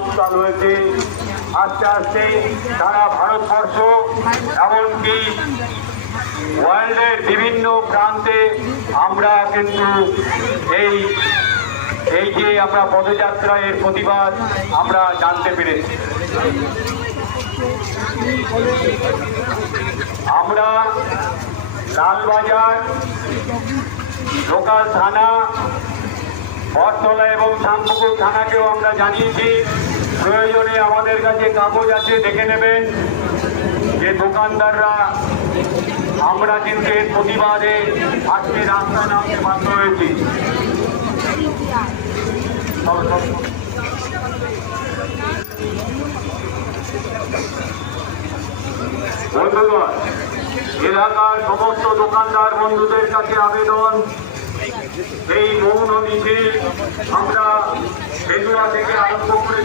উত্তাল হয়েছে। আস্তে আস্তে সারা ভারতবর্ষ এমনকি ওয়ার্ল্ডের বিভিন্ন প্রান্তে আমরা কিন্তু এই যে আমরা পদযাত্রা এর প্রতিবাদ আমরা জানতে পেরেছি। আমরা লালবাজার লোকাল থানা, বটতলা এবং শ্যামপুকুর থানাকেও আমরা জানিয়েছি, প্রয়োজনে আমাদের কাছে কাগজ আছে, দেখে নেবেন যে দোকানদাররা আমরা কিন্তু এর প্রতিবাদে আজকে রাস্তায় নামতে বাধ্য হয়েছি। বন্ধুগণ, এলাকার সমস্ত দোকানদার বন্ধুদের কাছে আবেদন, এই মৌন মিছিল আমরা বেদুয়া থেকে আরম্ভ করে